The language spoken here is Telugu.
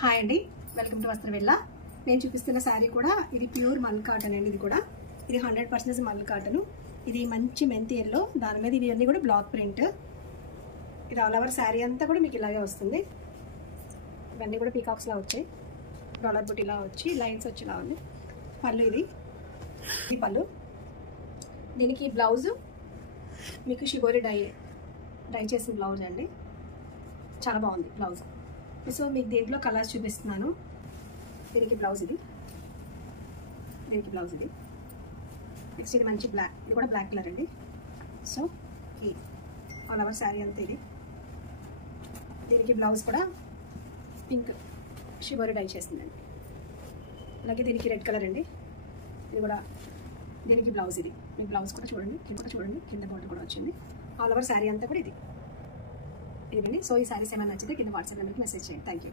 హాయ్ అండి, వెల్కమ్ టు వస్త్రవేళ. నేను చూపిస్తున్న శారీ కూడా ఇది ప్యూర్ మల్ కాటన్ అండి. ఇది 100% మల్ కాటన్. ఇది మంచి మెంతి ఎల్లో, దాని మీద ఇవన్నీ కూడా బ్లాక్ ప్రింట్. ఇది ఆల్ ఓవర్ శారీ అంతా కూడా మీకు ఇలాగే వస్తుంది. ఇవన్నీ కూడా పీకాక్స్లా వచ్చాయి, డాలర్ బుట్టిలా వచ్చి లైన్స్ వచ్చేలా ఉంది. పళ్ళు ఇది పళ్ళు. దీనికి బ్లౌజు మీకు షిబోరి డై చేసిన బ్లౌజ్ అండి. చాలా బాగుంది బ్లౌజ్. సో మీకు దీంట్లో కలర్స్ చూపిస్తున్నాను. దీనికి బ్లౌజ్ ఇది, నెక్స్ట్ ఇది మంచి బ్లాక్, ఇది కూడా బ్లాక్ కలర్ అండి. సో ఈ ఆల్ ఓవర్ శారీ అంతా ఇది. దీనికి బ్లౌజ్ కూడా పింక్ షిబోరి డై చేస్తుందండి. అలాగే దీనికి రెడ్ కలర్ అండి. ఇది కూడా దీనికి బ్లౌజ్ ఇది. మీ బ్లౌజ్ కూడా చూడండి, కింద బోర్డర్ కూడా వచ్చింది. ఆల్ ఓవర్ శారీ అంతా కూడా ఇదండి. సో ఈ శారీస్ ఏమైనా నచ్చితే కింద వాట్సాప్ నెంబర్కి మెసేజ్ చేయండి. Thank you.